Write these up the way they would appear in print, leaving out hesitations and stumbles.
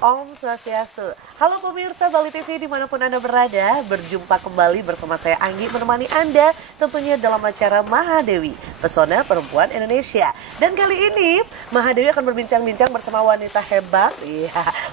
Om Swastiastu. Halo pemirsa Bali TV dimanapun Anda berada, berjumpa kembali bersama saya Anggi menemani Anda tentunya dalam acara Mahadewi, Pesona Perempuan Indonesia. Dan kali ini Mahadewi akan berbincang-bincang bersama wanita hebat,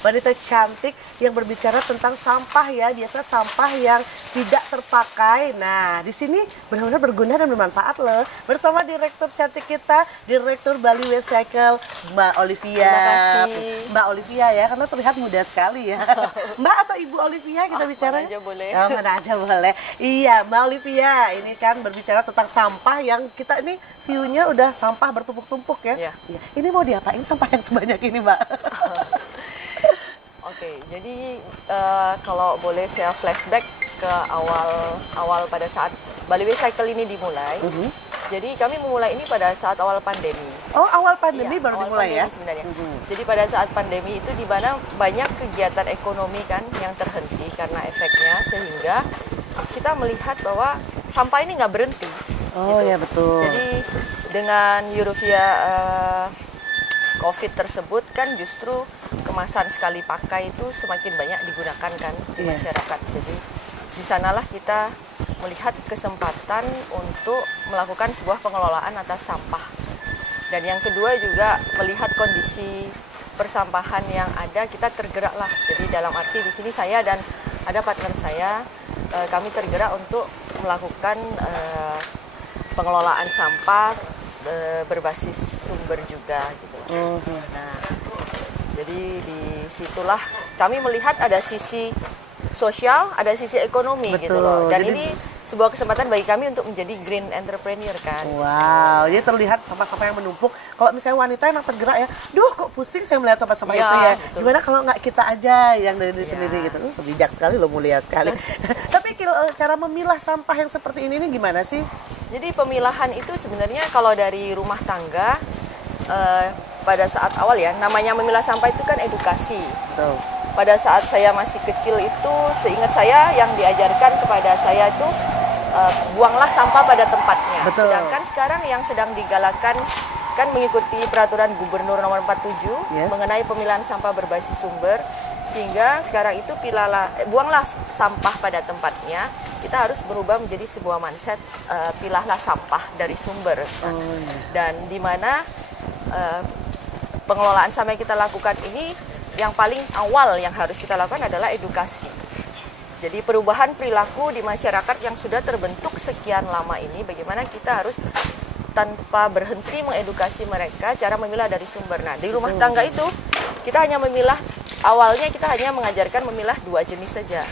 wanita cantik yang berbicara tentang sampah ya, biasa sampah yang tidak terpakai. Nah, di sini benar-benar berguna dan bermanfaat loh. Bersama direktur cantik kita, Direktur Bali Recycle, Mbak Olivia. Terima kasih. Mbak Olivia ya, karena terlihat muda sekali ya. Mbak atau Ibu Olivia kita bicara? Mana aja boleh. Oh, mana aja boleh. Iya, Mbak Olivia ini kan berbicara tentang sampah yang kita ini view-nya udah sampah bertumpuk-tumpuk ya. Iya. Iya. Ini mau diapain sampah yang sebanyak ini, Mbak? Oke, jadi kalau boleh saya flashback ke awal pada saat Bali Recycle ini dimulai. Jadi kami memulai ini pada saat awal pandemi. Oh, awal pandemi Iya, baru awal dimulai pandemi ya? sebenarnya. Jadi pada saat pandemi itu di mana banyak kegiatan ekonomi kan yang terhenti karena efeknya, sehingga kita melihat bahwa sampah ini nggak berhenti. Oh gitu. ya betul. Jadi dengan Eurovia COVID tersebut kan justru kemasan sekali pakai itu semakin banyak digunakan kan di Iya. masyarakat. Jadi di sanalah kita melihat kesempatan untuk melakukan sebuah pengelolaan atas sampah. Dan yang kedua juga melihat kondisi persampahan yang ada, kita tergeraklah. Jadi dalam arti di sini saya dan ada partner saya, kami tergerak untuk melakukan pengelolaan sampah berbasis sumber juga gitu. Nah, jadi disitulah kami melihat ada sisi sosial, ada sisi ekonomi. Betul. Gitu loh. Dan Jadi, ini sebuah kesempatan bagi kami untuk menjadi green entrepreneur kan. Wow, jadi terlihat sampah-sampah yang menumpuk. Kalau misalnya wanita emang tergerak ya, duh kok pusing saya melihat sampah-sampah Ya, itu ya. betul. Gimana kalau nggak kita aja yang dari diri Ya. sendiri gitu. Bijak sekali loh, mulia sekali. Tapi cara memilah sampah yang seperti ini gimana sih? Jadi pemilahan itu sebenarnya kalau dari rumah tangga pada saat awal ya, namanya memilah sampah itu kan edukasi. Tuh. Pada saat saya masih kecil itu, seingat saya yang diajarkan kepada saya itu buanglah sampah pada tempatnya. Betul. Sedangkan sekarang yang sedang digalakkan kan mengikuti peraturan Gubernur nomor 47 Yes. mengenai pemilahan sampah berbasis sumber, sehingga sekarang itu buanglah sampah pada tempatnya. Kita harus berubah menjadi sebuah mindset, pilahlah sampah dari sumber. Nah, dan di mana pengelolaan sampah yang kita lakukan ini, yang paling awal yang harus kita lakukan adalah edukasi. Jadi perubahan perilaku di masyarakat yang sudah terbentuk sekian lama ini, bagaimana kita harus tanpa berhenti mengedukasi mereka cara memilah dari sumber. Nah, di rumah tangga itu kita hanya memilah, awalnya kita hanya mengajarkan memilah 2 jenis saja,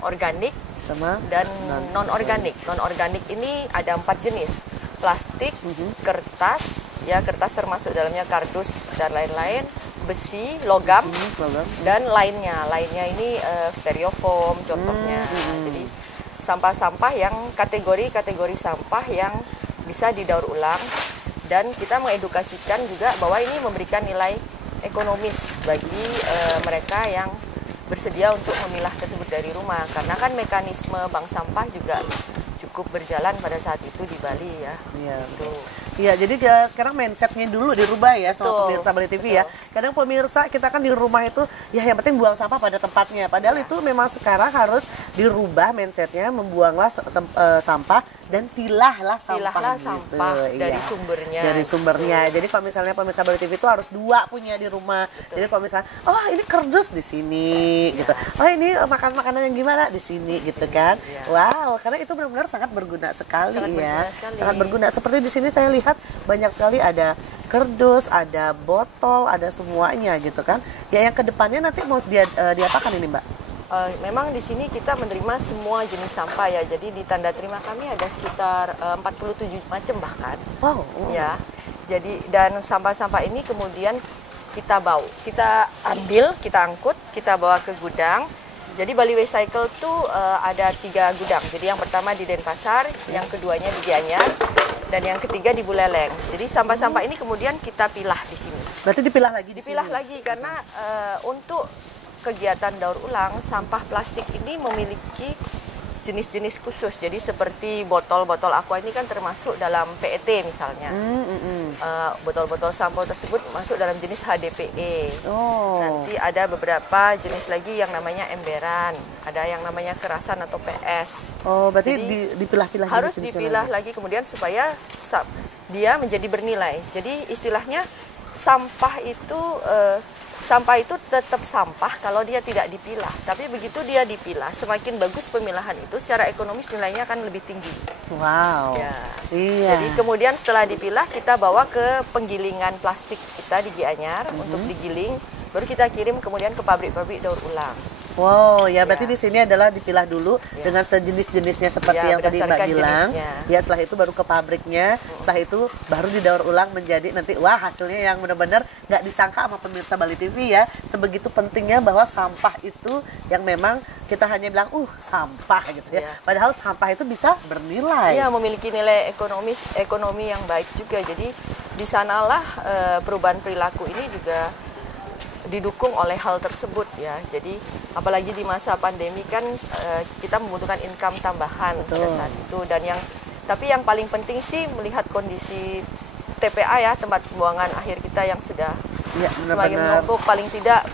organik Sama dan non-organik. Non-organik ini ada 4 jenis. Plastik, kertas, ya kertas termasuk dalamnya kardus dan lain-lain, besi, logam, dan lainnya. Lainnya ini styrofoam contohnya. Jadi sampah-sampah yang kategori sampah yang bisa didaur ulang, dan kita mengedukasikan juga bahwa ini memberikan nilai ekonomis bagi mereka yang bersedia untuk memilah tersebut dari rumah, karena kan mekanisme bank sampah juga cukup berjalan pada saat itu di Bali ya. Iya. Gitu. Iya, jadi sekarang mindsetnya dulu dirubah ya sama Betul, pemirsa Bali TV ya. betul. Kadang pemirsa kita kan di rumah itu ya yang penting buang sampah pada tempatnya. Padahal itu memang sekarang harus dirubah mindsetnya, membuanglah sampah dan pilahlah sampah. Pilahlah gitu. sampah dari Iya. sumbernya. Dari sumbernya. Jadi kalau misalnya pemirsa Bali TV itu harus 2 punya di rumah. Jadi kalau misalnya, oh ini kardus di sini gitu. Oh ini makanan yang gimana di sini gitu kan. Iya. Wow, karena itu benar-benar sangat berguna sekali Sangat ya. berguna sekali. Sangat berguna. Seperti di sini saya lihat banyak sekali ada kardus, ada botol, ada semuanya gitu kan. Ya yang kedepannya nanti mau diapakan ini Mbak? Memang di sini kita menerima semua jenis sampah ya. Jadi di tanda terima kami ada sekitar 47 macam bahkan. Wow. Ya. Jadi dan sampah-sampah ini kemudian kita ambil, kita angkut, kita bawa ke gudang. Jadi Bali Recycle itu ada 3 gudang. Jadi yang pertama di Denpasar, yang keduanya di Gianyar, dan yang ketiga di Buleleng. Jadi sampah-sampah ini kemudian kita pilah di sini. Berarti dipilah lagi di Dipilah sini? lagi karena untuk kegiatan daur ulang sampah plastik ini memiliki jenis-jenis khusus. Jadi seperti botol-botol aqua ini kan termasuk dalam PET misalnya. Botol-botol sampo tersebut masuk dalam jenis HDPE. Oh. Nanti ada beberapa jenis lagi yang namanya emberan, ada yang namanya kerasan atau PS. Oh, berarti dipilah-pilah harus dipilah lagi kemudian supaya dia menjadi bernilai. Jadi istilahnya sampah itu tetap sampah kalau dia tidak dipilah. Tapi begitu dia dipilah, semakin bagus pemilahan itu, secara ekonomis nilainya akan lebih tinggi. Wow. Ya. Iya. Jadi kemudian setelah dipilah kita bawa ke penggilingan plastik kita di Gianyar untuk digiling, baru kita kirim kemudian ke pabrik-pabrik daur ulang. Wow, ya berarti di sini adalah dipilah dulu dengan sejenis-jenisnya seperti yang tadi Mbak bilang. Jenisnya. Ya, setelah itu baru ke pabriknya, setelah itu baru didaur ulang menjadi nanti wah hasilnya yang benar-benar nggak disangka sama pemirsa Bali TV ya. Sebegitu pentingnya bahwa sampah itu yang memang kita hanya bilang sampah gitu ya. Padahal sampah itu bisa bernilai. Iya, memiliki nilai ekonomi yang baik juga. Jadi di sanalah perubahan perilaku ini juga didukung oleh hal tersebut ya. Jadi apalagi di masa pandemi kan kita membutuhkan income tambahan pada saat itu, dan tapi yang paling penting sih melihat kondisi TPA ya, tempat pembuangan akhir kita yang sudah semakin menumpuk. Paling tidak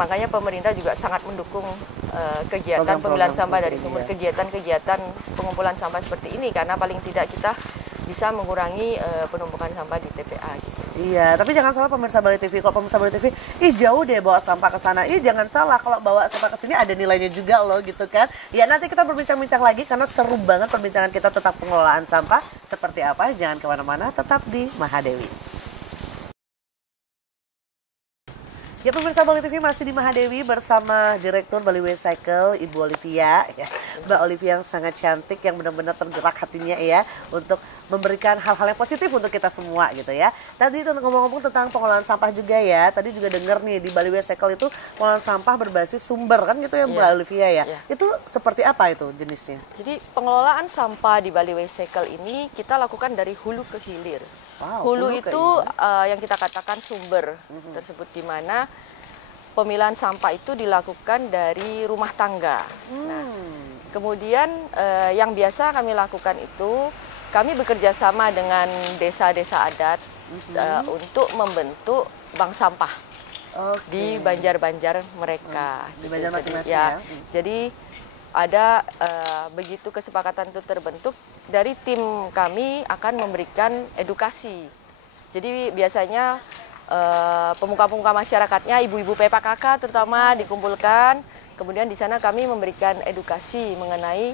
makanya pemerintah juga sangat mendukung kegiatan pemilahan sampah dari sumber, kegiatan-kegiatan pengumpulan sampah seperti ini, karena paling tidak kita bisa mengurangi penumpukan sampah di TPA gitu. Iya, tapi jangan salah pemirsa Bali TV. Kalau pemirsa Bali TV, jauh deh bawa sampah ke sana. Jangan salah, kalau bawa sampah ke sini ada nilainya juga loh gitu kan. Ya nanti kita berbincang-bincang lagi karena seru banget perbincangan kita tentang pengelolaan sampah. Seperti apa, jangan kemana-mana, tetap di Mahadewi. Ya pemirsa Bali TV masih di Mahadewi bersama Direktur Bali Recycle Ibu Olivia ya. Mbak Olivia yang sangat cantik, yang benar-benar tergerak hatinya ya untuk memberikan hal-hal yang positif untuk kita semua gitu ya. Tadi ngomong-ngomong tentang pengolahan sampah juga ya. Tadi juga dengar nih di Bali Recycle itu pengolahan sampah berbasis sumber kan gitu ya Mbak Olivia ya. Itu seperti apa itu jenisnya? Jadi pengelolaan sampah di Bali Recycle ini kita lakukan dari hulu ke hilir. Wow, hulu itu yang kita katakan sumber tersebut, di mana pemilahan sampah itu dilakukan dari rumah tangga. Nah, kemudian yang biasa kami lakukan itu kami bekerja sama dengan desa-desa adat untuk membentuk bank sampah di banjar-banjar mereka. Di banjar masing-masing ya. Jadi ada begitu kesepakatan itu terbentuk, dari tim kami akan memberikan edukasi. Jadi biasanya pemuka-pemuka masyarakatnya, ibu-ibu PKK terutama dikumpulkan, kemudian di sana kami memberikan edukasi mengenai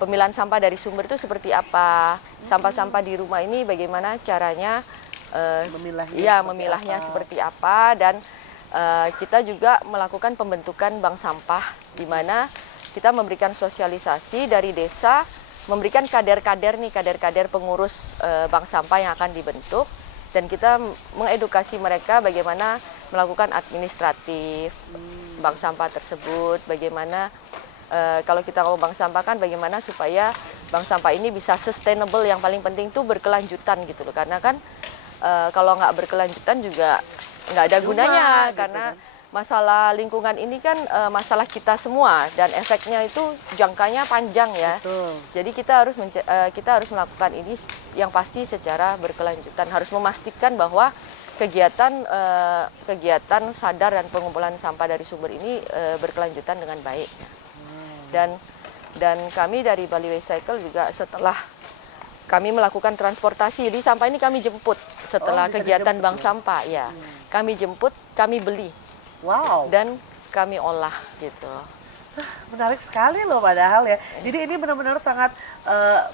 pemilahan sampah dari sumber itu seperti apa, sampah-sampah di rumah ini bagaimana caranya memilahnya seperti apa, dan kita juga melakukan pembentukan bank sampah di mana kita memberikan sosialisasi dari desa, memberikan kader-kader pengurus bank sampah yang akan dibentuk, dan kita mengedukasi mereka bagaimana melakukan administratif bank sampah tersebut, bagaimana kalau kita ngomong bank sampah kan bagaimana supaya bank sampah ini bisa sustainable, yang paling penting itu berkelanjutan gitu loh, karena kan kalau nggak berkelanjutan juga nggak ada gunanya gitu, karena masalah lingkungan ini kan masalah kita semua, dan efeknya itu jangkanya panjang ya. Betul. Jadi kita harus melakukan ini yang pasti secara berkelanjutan, harus memastikan bahwa kegiatan sadar dan pengumpulan sampah dari sumber ini berkelanjutan dengan baik. Dan kami dari Bali Recycle juga setelah kami melakukan transportasi, jadi sampah ini kami jemput setelah kegiatan bank sampah ya. Kami jemput, kami beli. Wow. Dan kami olah gitu. Menarik sekali loh padahal ya. Jadi ini benar-benar sangat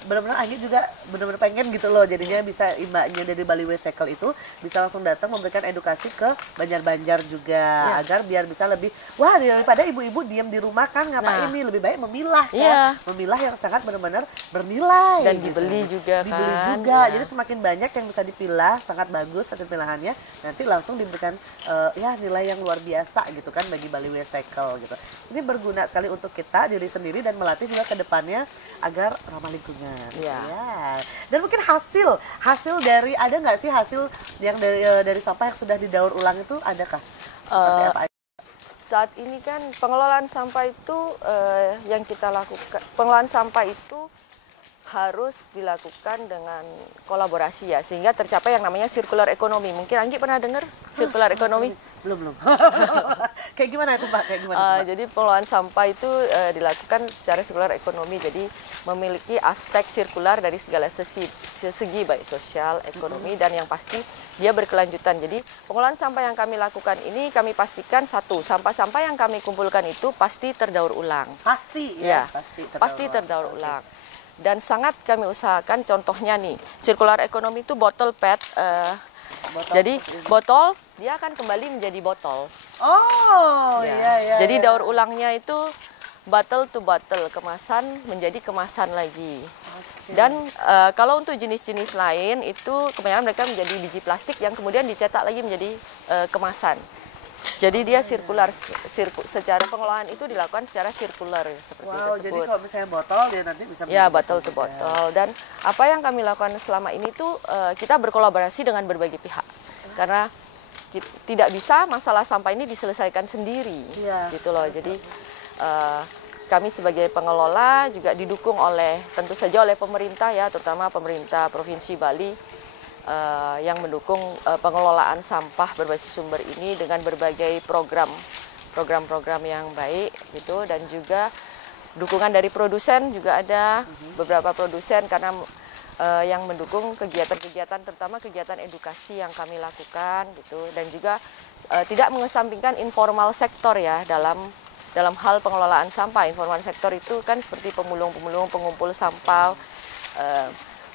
benar-benar Anggi juga benar-benar pengen gitu loh, jadinya bisa mbaknya dari Bali Recycle itu bisa langsung datang memberikan edukasi ke banjar-banjar juga agar biar bisa lebih daripada ibu-ibu diam di rumah kan ngapain nih, lebih baik memilah ya. Memilah yang sangat benar-benar bernilai dan gitu. Dibeli juga kan. Jadi semakin banyak yang bisa dipilah, sangat bagus hasil pilahannya, nanti langsung diberikan nilai yang luar biasa gitu kan bagi Bali Recycle gitu. Ini berguna sekali untuk kita diri sendiri dan melatih juga ke depannya agar ramah lingkungan. Ya. Dan mungkin hasil dari, ada nggak sih hasil yang dari sampah yang sudah didaur ulang itu, adakah? Seperti apa? Saat ini kan pengelolaan sampah itu yang kita lakukan, pengelolaan sampah itu harus dilakukan dengan kolaborasi ya, sehingga tercapai yang namanya circular economy. Mungkin Anggi pernah dengar circular economy? Belum. Kayak gimana itu Pak? Jadi pengelolaan sampah itu dilakukan secara circular economy. Jadi memiliki aspek sirkular dari segala segi baik sosial, ekonomi, dan yang pasti dia berkelanjutan. Jadi pengelolaan sampah yang kami lakukan ini kami pastikan satu, sampah-sampah yang kami kumpulkan itu pasti terdaur ulang. Pasti ya? Pasti terdaur ulang. Dan sangat kami usahakan, contohnya nih, circular economy itu bottle PET. Jadi botol dia akan kembali menjadi botol. Oh iya. Jadi daur ulangnya itu bottle to bottle, kemasan menjadi kemasan lagi. Dan kalau untuk jenis-jenis lain itu kebanyakan mereka menjadi biji plastik yang kemudian dicetak lagi menjadi kemasan. Jadi dia sirkular, secara pengelolaan itu dilakukan secara sirkular seperti tersebut. Jadi kalau misalnya botol dia nanti bisa botol to botol. Dan apa yang kami lakukan selama ini tuh kita berkolaborasi dengan berbagai pihak. Karena tidak bisa masalah sampah ini diselesaikan sendiri, gitu loh. Jadi kami sebagai pengelola juga didukung oleh tentu saja oleh pemerintah ya, terutama pemerintah Provinsi Bali yang mendukung pengelolaan sampah berbasis sumber ini dengan berbagai program yang baik gitu, dan juga dukungan dari produsen juga ada beberapa produsen karena yang mendukung kegiatan-kegiatan, terutama kegiatan edukasi yang kami lakukan gitu, dan juga tidak mengesampingkan informal sektor ya dalam hal pengelolaan sampah. Informal sektor itu kan seperti pemulung-pemulung, pengumpul sampah,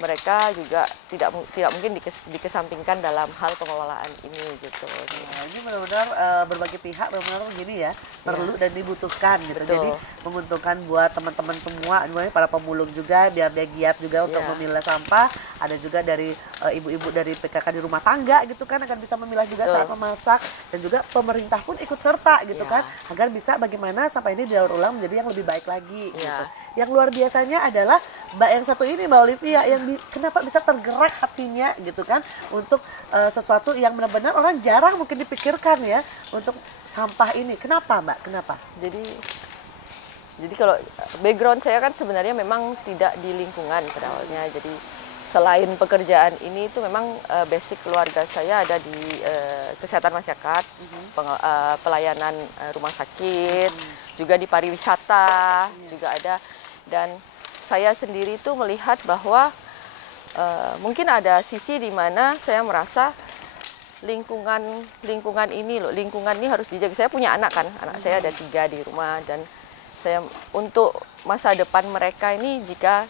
mereka juga tidak mungkin dikesampingkan dalam hal pengelolaan ini gitu. Nah, ini benar-benar berbagai pihak benar-benar begini ya, perlu dan dibutuhkan gitu. Betul. Jadi menguntungkan buat teman-teman semua, para pemulung juga biar dia giat juga untuk memilah sampah. Ada juga dari ibu-ibu dari PKK di rumah tangga gitu kan akan bisa memilah juga saat memasak, dan juga pemerintah pun ikut serta gitu kan, agar bisa bagaimana sampah ini didaur ulang menjadi yang lebih baik lagi gitu. Yang luar biasanya adalah Mbak yang satu ini, Mbak Olivia, yang kenapa bisa tergerak hatinya gitu kan untuk sesuatu yang benar-benar orang jarang mungkin dipikirkan ya untuk sampah ini. Kenapa Mbak? Kenapa? Jadi kalau background saya kan sebenarnya memang tidak di lingkungan pada awalnya. Jadi selain pekerjaan ini itu memang basic keluarga saya ada di kesehatan masyarakat, pelayanan rumah sakit, juga di pariwisata juga ada. Dan saya sendiri itu melihat bahwa mungkin ada sisi di mana saya merasa lingkungan ini harus dijaga. Saya punya anak kan, anak saya ada 3 di rumah, dan saya untuk masa depan mereka ini jika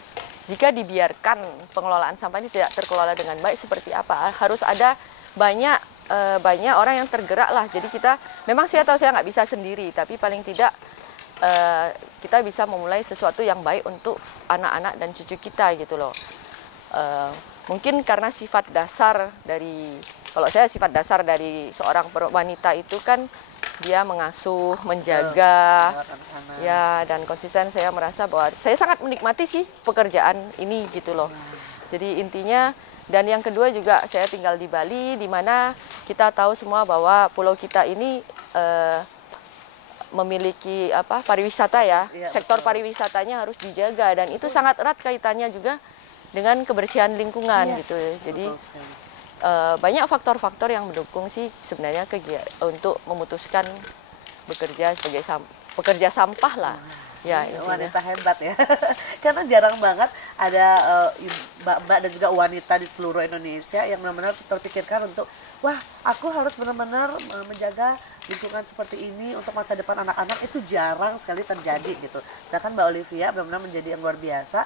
dibiarkan pengelolaan sampah ini tidak terkelola dengan baik, seperti apa? Harus ada banyak orang yang tergerak lah. Jadi kita memang saya tahu saya nggak bisa sendiri, tapi paling tidak kita bisa memulai sesuatu yang baik untuk anak-anak dan cucu kita gitu loh. Mungkin karena sifat dasar dari seorang wanita itu kan dia mengasuh, menjaga, ya, dan konsisten. Saya merasa bahwa saya sangat menikmati sih pekerjaan ini gitu loh. Jadi intinya, dan yang kedua juga saya tinggal di Bali, di mana kita tahu semua bahwa pulau kita ini memiliki pariwisata ya, sektor pariwisatanya harus dijaga, dan itu sangat erat kaitannya juga dengan kebersihan lingkungan gitu. Jadi banyak faktor-faktor yang mendukung sih sebenarnya untuk memutuskan bekerja sebagai pekerja sampah lah. Ya, wanita hebat ya. Karena jarang banget ada mbak-mbak dan juga wanita di seluruh Indonesia yang benar-benar terpikirkan untuk, wah, aku harus benar-benar menjaga lingkungan seperti ini untuk masa depan anak-anak. Itu jarang sekali terjadi gitu. Sedangkan Mbak Olivia benar-benar menjadi yang luar biasa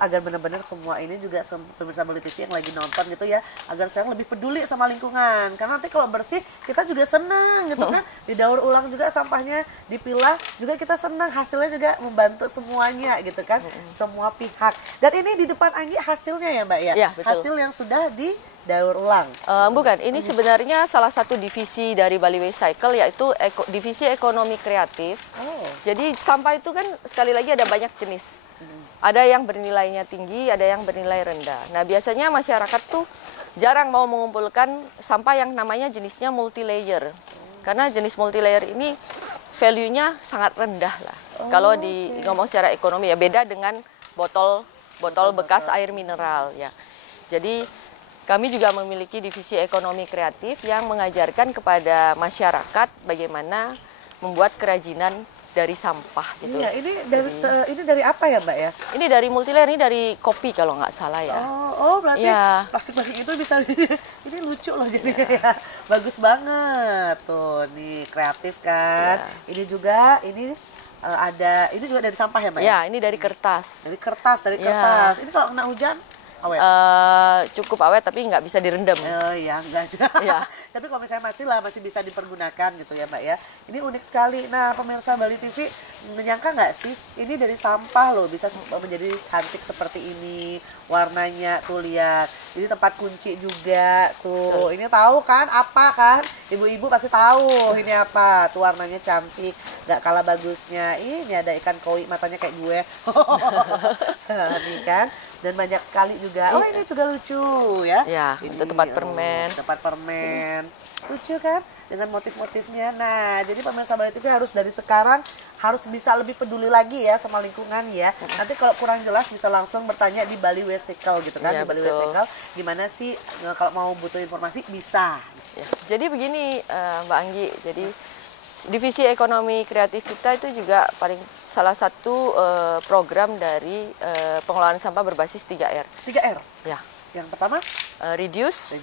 agar benar-benar semua ini juga pemirsa Bali TV yang lagi nonton gitu ya, agar sekarang lebih peduli sama lingkungan. Karena nanti kalau bersih kita juga senang gitu kan. Didaur ulang juga sampahnya, dipilah juga kita senang, hasilnya juga membantu semuanya gitu kan. Semua pihak. Dan ini di depan Anggi hasilnya ya Mbak ya? Ya, betul. Hasil yang sudah didaur ulang. Bukan, ini sebenarnya salah satu divisi dari Bali Wastecycle, yaitu divisi ekonomi kreatif. Jadi sampah itu kan sekali lagi ada banyak jenis. Ada yang bernilainya tinggi, ada yang bernilai rendah. Nah, biasanya masyarakat tuh jarang mau mengumpulkan sampah yang namanya jenisnya multi-layer. Karena jenis multi-layer ini value-nya sangat rendah lah. Kalau ngomong secara ekonomi ya, beda dengan botol botol bekas air mineral ya. Jadi kami juga memiliki divisi ekonomi kreatif yang mengajarkan kepada masyarakat bagaimana membuat kerajinan dari sampah gitu. Iya, ini dari apa ya, Mbak ya? Ini dari multilayer, ini dari kopi kalau nggak salah ya. Oh berarti ya. plastik-plastik itu bisa ini lucu loh jadinya ya. Bagus banget tuh, nih kreatif kan. Ini juga ada ini juga dari sampah ya, Mbak? Ya, ini dari kertas. Dari kertas. Ini kalau kena hujan awet? Cukup awet tapi nggak bisa direndam. Iya, enggak sih. Ya. Tapi kalau misalnya masih bisa dipergunakan gitu ya, Mbak ya. Ini unik sekali. Nah, pemirsa Bali TV, menyangka nggak sih ini dari sampah loh bisa menjadi cantik seperti ini. Warnanya tuh lihat. Ini tempat kunci juga tuh. Ini tahu kan apa kan? Ibu-ibu pasti tahu ini apa. Tuh warnanya cantik, nggak kalah bagusnya. Ini ada ikan koi matanya kayak gue. Nih kan. Dan banyak sekali juga. Oh, ini juga lucu ya. Ya, itu tempat permen. Tempat permen. Lucu kan? Dengan motif-motifnya. Nah, jadi pemirsa Bali TV harus dari sekarang harus bisa lebih peduli lagi ya sama lingkungan ya. Nanti kalau kurang jelas bisa langsung bertanya di Bali Recycle gitu kan. Ya, di Bali betul. Recycle gimana sih kalau mau butuh informasi bisa. Ya. Jadi begini Mbak Anggi, jadi divisi ekonomi kreatif kita itu juga salah satu program dari pengelolaan sampah berbasis 3R. 3R? Ya. Yang pertama? Reduce,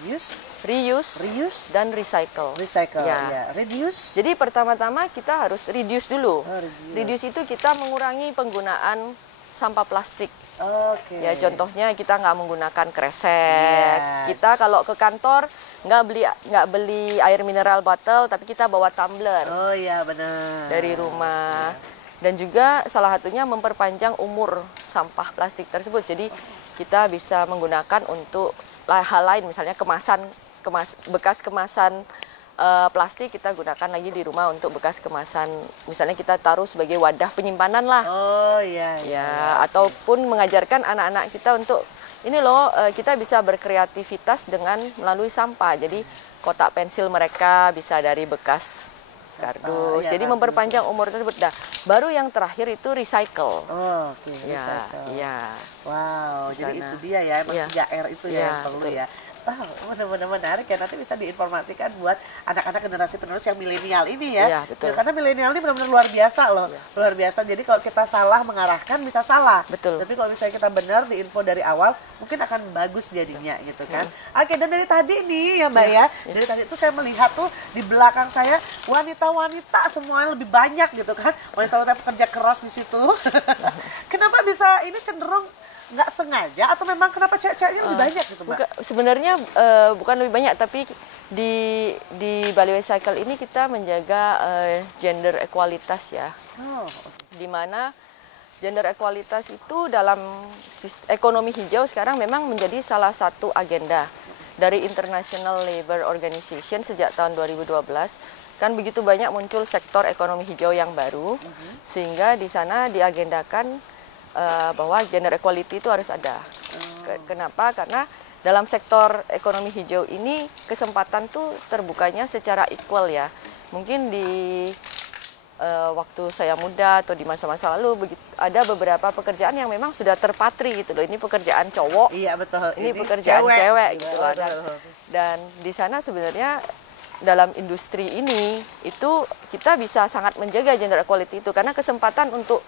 reuse, dan recycle. Ya. Reduce. Jadi pertama-tama kita harus reduce dulu. Reduce itu kita mengurangi penggunaan sampah plastik. Ya, contohnya kita nggak menggunakan kresek. Kita kalau ke kantor nggak beli air mineral botol, tapi kita bawa tumbler. Oh iya benar. Dari rumah. Dan juga salah satunya memperpanjang umur sampah plastik tersebut. Jadi kita bisa menggunakan untuk hal lain, misalnya bekas kemasan plastik kita gunakan lagi di rumah untuk bekas kemasan, misalnya kita taruh sebagai wadah penyimpanan lah. Oh iya. Ya, ataupun mengajarkan anak-anak kita untuk ini loh, kita bisa berkreativitas dengan melalui sampah. Jadi kotak pensil mereka bisa dari bekas kardus. Jadi memperpanjang umur tersebut. Nah, baru yang terakhir itu recycle. Recycle. Ya. Wow, jadi itu dia ya, emang 3R itu ya yang perlu ya. Benar-benar menarik ya, nanti bisa diinformasikan buat anak-anak generasi penerus yang milenial ini ya. Iya, betul. Karena milenial ini benar-benar luar biasa loh. Luar biasa, jadi kalau kita salah mengarahkan bisa salah. Betul. Tapi kalau misalnya kita benar di info dari awal, mungkin akan bagus jadinya gitu kan. Oke, dan dari tadi nih ya Mbak ya, dari tadi tuh saya melihat tuh di belakang saya wanita-wanita semuanya lebih banyak gitu kan. Wanita-wanita pekerja keras di situ. Kenapa bisa ini cenderung nggak sengaja atau memang kenapa cewek-ceweknya lebih banyak gitu Mbak? Sebenarnya bukan lebih banyak, tapi di Bali Recycle ini kita menjaga gender equalitas ya. Dimana gender equalitas itu dalam ekonomi hijau sekarang memang menjadi salah satu agenda dari International Labour Organization sejak tahun 2012. Kan begitu banyak muncul sektor ekonomi hijau yang baru, sehingga di sana diagendakan bahwa gender equality itu harus ada. Kenapa? Karena dalam sektor ekonomi hijau ini kesempatan tuh terbukanya secara equal ya. Mungkin di waktu saya muda atau di masa-masa lalu ada beberapa pekerjaan yang memang sudah terpatri gitu loh. Ini pekerjaan cowok. Iya betul. Ini pekerjaan cewek gitu loh. Dan di sana sebenarnya dalam industri ini itu kita bisa sangat menjaga gender equality itu karena kesempatan untuk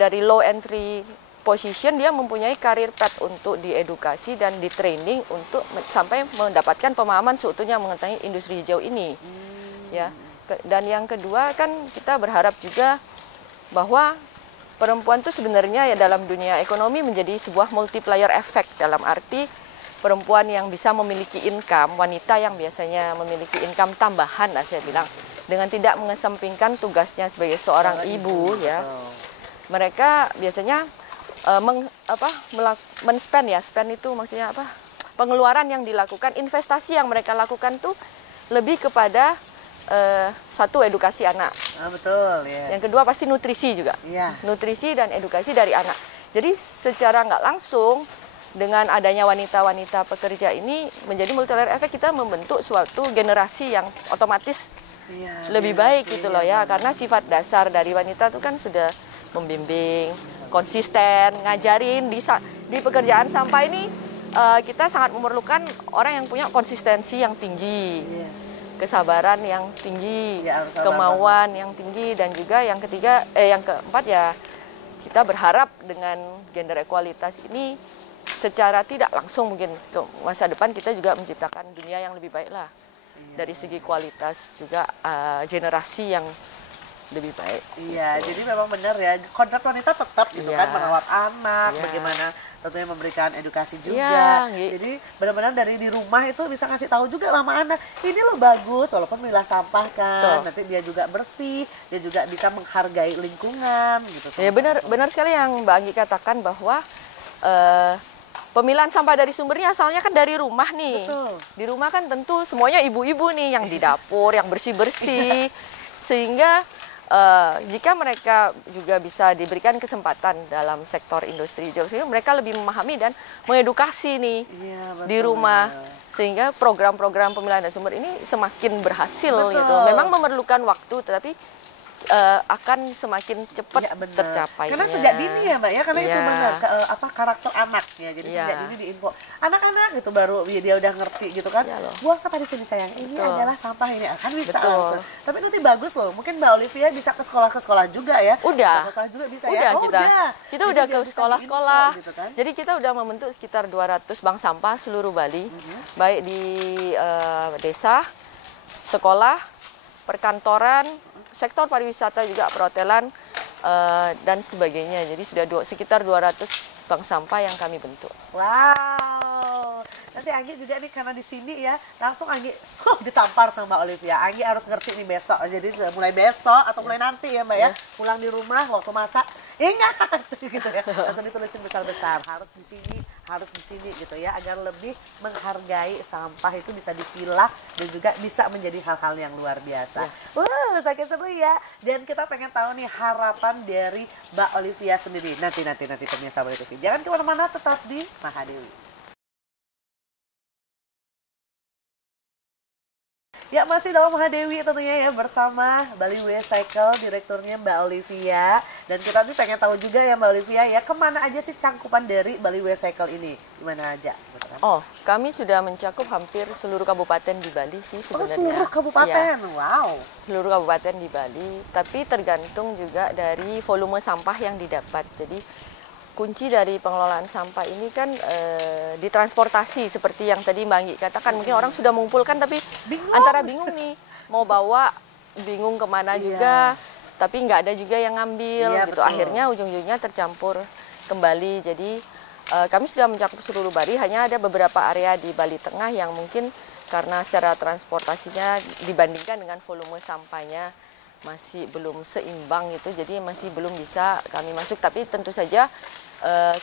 dari low entry position dia mempunyai career path untuk diedukasi dan di training untuk sampai mendapatkan pemahaman seutuhnya mengenai industri hijau ini. Ya. Dan yang kedua kan kita berharap juga bahwa perempuan itu sebenarnya ya dalam dunia ekonomi menjadi sebuah multiplier effect, dalam arti perempuan yang bisa memiliki income, wanita yang biasanya memiliki income tambahan lah saya bilang, dengan tidak mengesampingkan tugasnya sebagai seorang ibu ya. Mereka biasanya men-spend ya, spend itu maksudnya apa? Pengeluaran yang dilakukan, investasi yang mereka lakukan tuh lebih kepada satu edukasi anak. Betul ya. Yang kedua pasti nutrisi juga. Nutrisi dan edukasi dari anak. Jadi secara nggak langsung dengan adanya wanita-wanita pekerja ini menjadi multiplier effect, kita membentuk suatu generasi yang otomatis lebih baik gitu loh ya, karena sifat dasar dari wanita itu kan sudah membimbing, konsisten, ngajarin di pekerjaan sampah ini kita sangat memerlukan orang yang punya konsistensi yang tinggi, kesabaran yang tinggi, kemauan yang tinggi, dan juga yang keempat ya kita berharap dengan gender equalitas ini secara tidak langsung mungkin ke masa depan kita juga menciptakan dunia yang lebih baik lah. Dari segi kualitas juga generasi yang lebih baik. Iya, jadi memang benar ya, kontrak wanita tetap gitu kan, merawat anak, bagaimana tentunya memberikan edukasi juga. Jadi benar-benar dari di rumah itu bisa ngasih tahu juga sama anak, ini loh bagus, walaupun milah sampah kan, nanti dia juga bersih, dia juga bisa menghargai lingkungan gitu. Ya benar sekali yang Mbak Anggi katakan bahwa pemilahan sampah dari sumbernya asalnya kan dari rumah nih. Betul. Di rumah kan tentu semuanya ibu-ibu nih yang di dapur, yang bersih-bersih. Sehingga jika mereka juga bisa diberikan kesempatan dalam sektor industri hijau, mereka lebih memahami dan mengedukasi nih di rumah. Sehingga program-program pemilahan dari sumber ini semakin berhasil gitu. Memang memerlukan waktu, tetapi akan semakin cepat tercapai. Karena sejak dini ya Mbak ya, karena itu benar karakter anaknya. Jadi sejak dini diinfo anak-anak gitu baru dia udah ngerti gitu kan. Buang sampah di sini sayang. Ini adalah sampah ini. Kan bisa langsung. Tapi nanti bagus loh. Mungkin Mbak Olivia bisa ke sekolah-sekolah juga ya. Udah. Ke sekolah juga bisa ya. Kita udah ke sekolah-sekolah. Gitu kan? Jadi kita udah membentuk sekitar 200 bank sampah seluruh Bali. Baik di desa, sekolah, perkantoran, sektor pariwisata juga, perhotelan, dan sebagainya. Jadi sudah sekitar 200 bank sampah yang kami bentuk. Wow. Nanti Anggi juga nih karena di sini ya, langsung Anggi ditampar sama Mbak Olivia. Anggi harus ngerti nih besok. Jadi mulai besok atau mulai nanti ya Mbak ya, pulang di rumah waktu masak, ingat gitu ya. Langsung ditulisin besar-besar, harus di sini gitu ya, agar lebih menghargai sampah itu bisa dipilah dan juga bisa menjadi hal-hal yang luar biasa. Sakit seru ya. Dan kita pengen tahu nih harapan dari Mbak Olivia sendiri. Nanti pemirsa Bali TV. Jangan kemana-mana, tetap di Mahadewi. Ya, masih dalam Mahadewi tentunya ya, bersama Bali Recycle, direkturnya Mbak Olivia. Dan kita nih pengen tahu juga ya Mbak Olivia ya, kemana aja sih cangkupan dari Bali Recycle ini? Gimana aja? Kami sudah mencakup hampir seluruh kabupaten di Bali sih sebenarnya. Seluruh kabupaten? Ya. Wow. Seluruh kabupaten di Bali, tapi tergantung juga dari volume sampah yang didapat. Jadi kunci dari pengelolaan sampah ini kan di transportasi, seperti yang tadi Mbak Anggi katakan. Mungkin orang sudah mengumpulkan tapi antara bingung nih mau bawa, bingung kemana juga, tapi nggak ada juga yang ngambil gitu. Akhirnya ujung-ujungnya tercampur kembali. Jadi kami sudah mencakup seluruh Bali, hanya ada beberapa area di Bali Tengah yang mungkin karena secara transportasinya dibandingkan dengan volume sampahnya masih belum seimbang gitu, jadi masih belum bisa kami masuk. Tapi tentu saja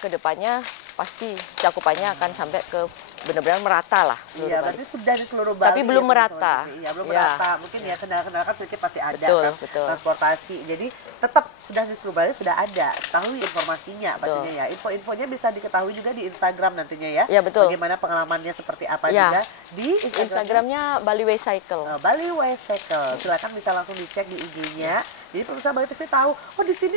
kedepannya pasti cakupannya akan sampai ke benar-benar merata lah seluruh Bali. Berarti sudah di seluruh Bali. Tapi belum merata. Iya, belum merata. Mungkin ya kendala-kendala kan sedikit pasti ada kan. Transportasi. Jadi tetap sudah di seluruh Bali sudah ada. Ketahui informasinya pastinya ya. Info-infonya bisa diketahui juga di Instagram nantinya ya. Iya, betul. Bagaimana pengalamannya seperti apa juga di Instagramnya Bali Recycle. Bali Recycle. Silakan bisa langsung dicek di IG-nya. Jadi pemirsa Bali TV tahu, oh di sini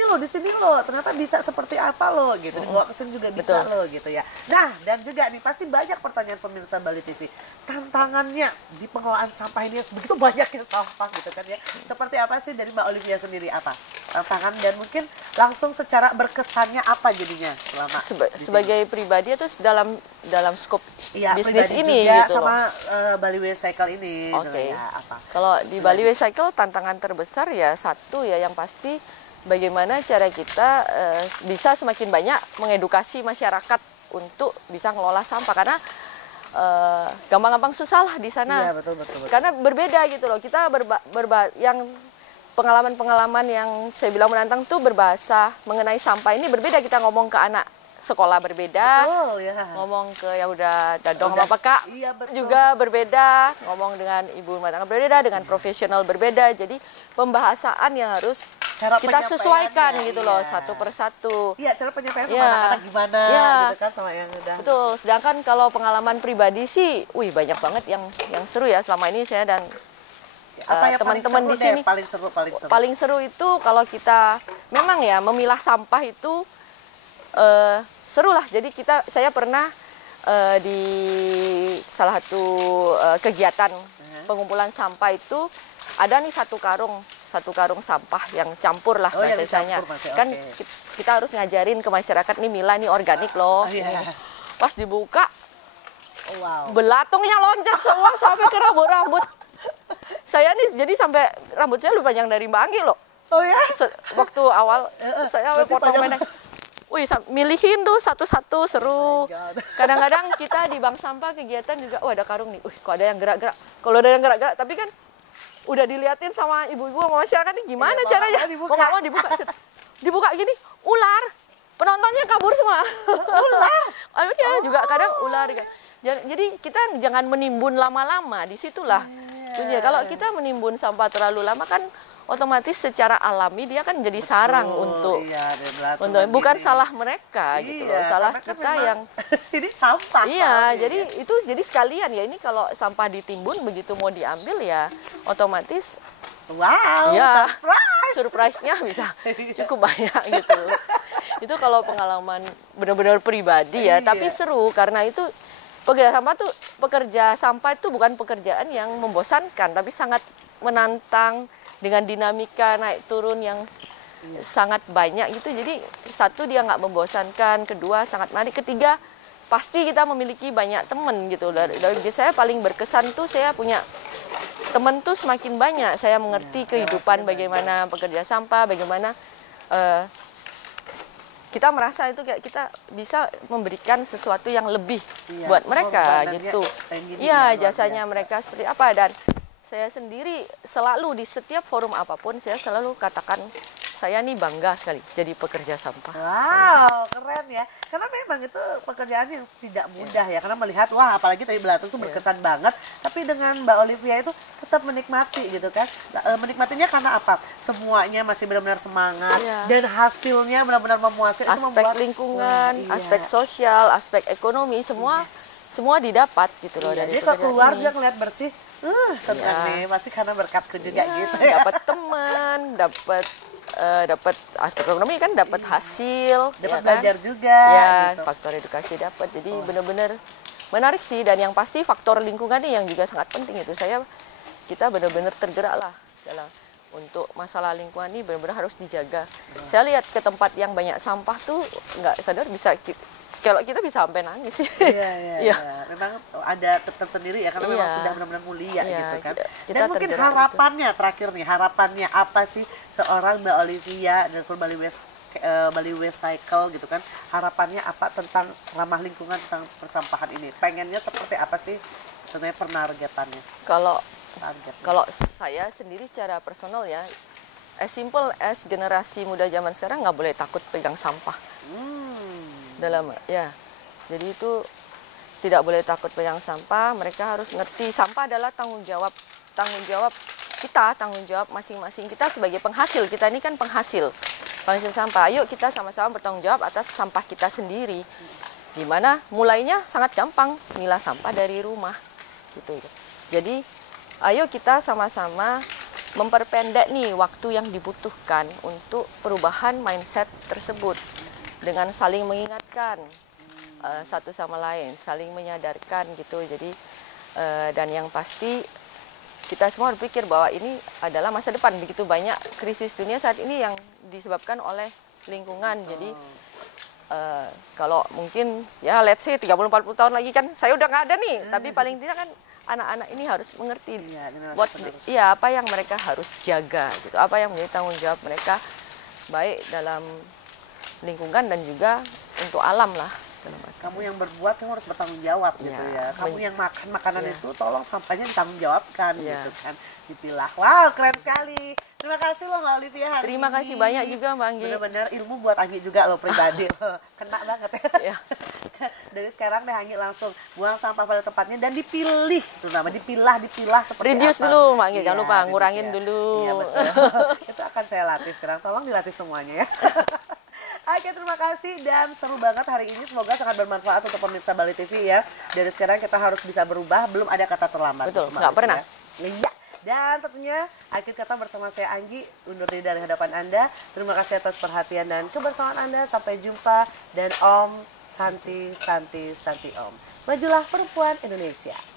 loh, ternyata bisa seperti apa loh gitu. Bawa ke sini juga bisa loh gitu ya. Nah, dan juga nih pasti banyak pertanyaan pemirsa Bali TV. Tantangannya di pengelolaan sampah ini begitu banyaknya sampah gitu kan ya. Seperti apa sih dari Mbak Olivia sendiri, apa tantangan dan mungkin langsung secara berkesannya apa jadinya selama sebagai pribadi itu dalam skop bisnis ini juga gitu sama Bali Recycle ini. Ya, apa? Kalau di Bali Recycle tantangan terbesar ya satu ya yang pasti bagaimana cara kita bisa semakin banyak mengedukasi masyarakat untuk bisa ngelola sampah, karena gampang-gampang susah lah di sana. Iya, betul. Karena berbeda gitu loh. Kita yang pengalaman-pengalaman yang saya bilang menantang tuh berbahasa mengenai sampah ini berbeda. Kita ngomong ke anak sekolah berbeda, ngomong ke ya udah dadong apa kak juga berbeda, ngomong dengan ibu rumah tangga berbeda, dengan profesional berbeda. Jadi pembahasan yang harus kita sesuaikan gitu loh, satu persatu. Iya, cara penyampaian sama anak-anak gimana gitu kan, sama yang udah. Betul. Sedangkan kalau pengalaman pribadi sih, banyak banget yang seru ya selama ini saya dan teman-teman di sini. Paling seru itu kalau kita memang ya memilah sampah itu seru lah. Jadi saya pernah di salah satu kegiatan pengumpulan sampah itu ada nih satu karung sampah yang campur lah bahasanya. Kan kita harus ngajarin ke masyarakat nih Mila nih organik loh. Pas dibuka, belatungnya loncat semua sampai ke rambut. Saya nih jadi sampai rambut saya lebih panjang dari Mbak Anggi loh. Oh ya? Waktu awal saya potong pendek. Wih, milihin tuh satu-satu seru. Kadang-kadang kita di bank sampah kegiatan juga, ada karung nih. Kok ada yang gerak-gerak. Kalau ada yang gerak-gerak, tapi kan udah diliatin sama ibu-ibu sama masyarakat nih gimana caranya. Mau nggak mau dibuka. Dibuka gini, ular. Penontonnya kabur semua. Ular. Akhirnya juga kadang ular. Jadi kita jangan menimbun lama-lama, disitulah. Kalau kita menimbun sampah terlalu lama kan otomatis secara alami dia kan jadi sarang untuk bukan salah mereka gitu loh, salah kita yang ini sampah. Jadi sekalian ya, ini kalau sampah ditimbun begitu mau diambil ya otomatis surprise-nya bisa cukup banyak gitu. Itu kalau pengalaman benar-benar pribadi ya, tapi seru karena itu pekerja sampah itu bukan pekerjaan yang membosankan tapi sangat menantang dengan dinamika naik turun yang sangat banyak gitu. Jadi satu dia nggak membosankan, kedua sangat menarik, ketiga pasti kita memiliki banyak teman gitu. Dari saya paling berkesan tuh saya punya teman tuh semakin banyak. Saya mengerti kehidupan bagaimana pekerja sampah, bagaimana kita merasa itu kayak kita bisa memberikan sesuatu yang lebih buat mereka gitu. Iya, jasanya mereka seperti apa. Dan saya sendiri selalu di setiap forum apapun saya selalu katakan saya nih bangga sekali jadi pekerja sampah. Wow, keren ya. Karena memang itu pekerjaan yang tidak mudah ya. Karena melihat, apalagi tadi belatung itu berkesan banget. Tapi dengan Mbak Olivia itu tetap menikmati gitu kan. Menikmatinya karena apa? Semuanya masih benar-benar semangat. Dan hasilnya benar-benar memuaskan. Aspek lingkungan, aspek sosial, aspek ekonomi, semua didapat gitu loh. Jadi kalau keluar juga ngeliat bersih, senang nih. Pasti karena berkatku juga gitu ya. Dapat teman, dapat aspek ekonomi kan, dapat hasil, dapat belajar juga, gitu. Faktor edukasi dapat, jadi benar-benar menarik sih. Dan yang pasti faktor lingkungan nih yang juga sangat penting itu. Kita benar-benar tergerak lah untuk masalah lingkungan ini benar-benar harus dijaga. Saya lihat ke tempat yang banyak sampah tuh nggak sadar bisa kalau kita bisa sampai nangis sih. Iya. Memang ada tersendiri ya, karena memang sudah benar-benar mulia gitu kan. Dan mungkin harapannya terakhir nih, harapannya apa sih seorang Mbak Olivia dan Bali Waste Cycle gitu kan? Harapannya apa tentang ramah lingkungan, tentang persampahan ini? Pengennya seperti apa sih sebenarnya penargetannya? Kalau saya sendiri secara personal ya, as simple as generasi muda zaman sekarang nggak boleh takut pegang sampah. Jadi itu tidak boleh takut pegang sampah. Mereka harus ngerti sampah adalah tanggung jawab kita, tanggung jawab masing-masing kita sebagai penghasil. Kita ini kan penghasil sampah. Ayo kita sama-sama bertanggung jawab atas sampah kita sendiri. Dimana mulainya sangat gampang, milah sampah dari rumah gitu. Jadi ayo kita sama-sama memperpendek nih waktu yang dibutuhkan untuk perubahan mindset tersebut. Dengan saling mengingatkan satu sama lain, saling menyadarkan gitu. Jadi dan yang pasti kita semua berpikir bahwa ini adalah masa depan. Begitu banyak krisis dunia saat ini yang disebabkan oleh lingkungan. Jadi kalau mungkin ya let's say 30-40 tahun lagi kan saya udah nggak ada nih, tapi paling tidak kan anak-anak ini harus mengerti apa yang mereka harus jaga gitu, apa yang menjadi tanggung jawab mereka baik dalam lingkungan dan juga untuk alam lah. Kamu yang berbuat, kamu harus bertanggung jawab gitu ya. Kamu yang makan makanan itu, tolong sampahnya ditanggung jawabkan gitu kan. Dipilah. Wow, keren sekali. Terima kasih loh Mbak Olivia hari Terima kasih banyak juga Mbak Anggi. Benar-benar ilmu buat Anggi juga loh pribadi. Kena banget ya. Dari sekarang deh Anggi langsung buang sampah pada tempatnya dan dipilih. Itu nama dipilah seperti reduce apa. Dulu Mbak Anggi, jangan lupa ngurangin dulu. Iya betul. Itu akan saya latih sekarang. Tolong dilatih semuanya ya. Oke, terima kasih dan seru banget hari ini. Semoga sangat bermanfaat untuk pemirsa Bali TV ya. Dari sekarang kita harus bisa berubah. Belum ada kata terlambat. Betul, nggak pernah. Iya. Dan tentunya akhir kata bersama saya Anggi undur diri dari hadapan Anda. Terima kasih atas perhatian dan kebersamaan Anda. Sampai jumpa dan Om Santi Santi Santi Om. Majulah perempuan Indonesia.